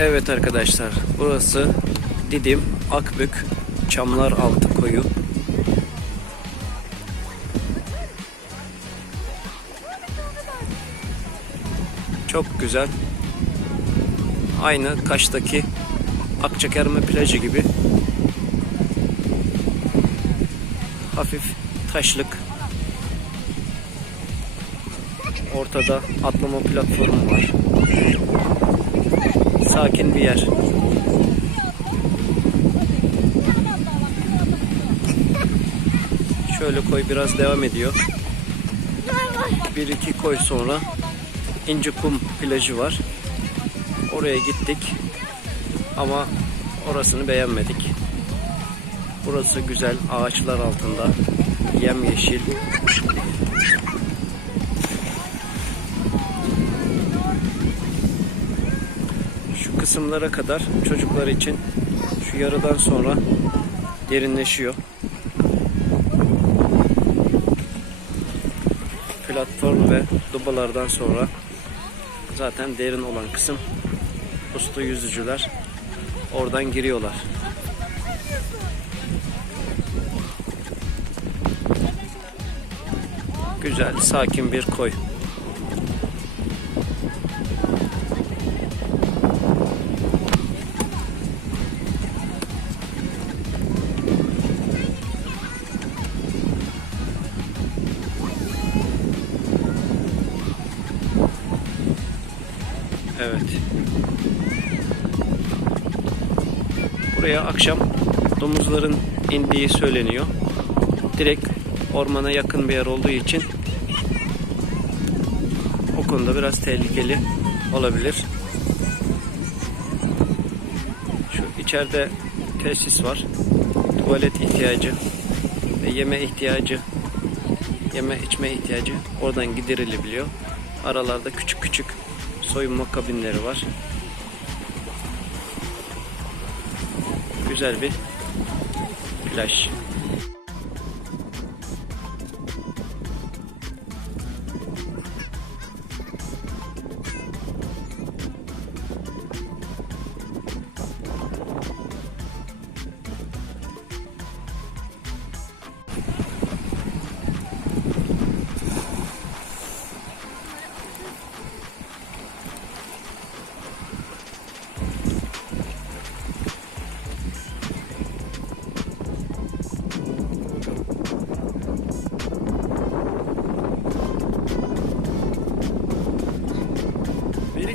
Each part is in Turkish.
Evet arkadaşlar, burası Didim Akbük Çamlar Altı Koyu. Çok güzel. Aynı Kaş'taki Akçakerme plajı gibi. Hafif taşlık. Ortada atlama platformu var. Sakin bir yer. Şöyle koy biraz devam ediyor. Bir iki koy sonra İnci Kum plajı var. Oraya gittik. Ama orasını beğenmedik. Burası güzel ağaçlar altında. Yemyeşil. Kısımlara kadar çocuklar için şu yarıdan sonra derinleşiyor. Platform ve dubalardan sonra zaten derin olan kısım uslu yüzücüler oradan giriyorlar. Güzel, sakin bir koy. Evet. Buraya akşam domuzların indiği söyleniyor. Direkt ormana yakın bir yer olduğu için o konuda biraz tehlikeli olabilir. Şu içeride tesis var. Tuvalet ihtiyacı ve yeme ihtiyacı, yeme içme ihtiyacı oradan giderilebiliyor. Aralarda küçük küçük soyunma kabinleri var. Güzel bir plaj.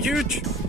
Bir iki üç.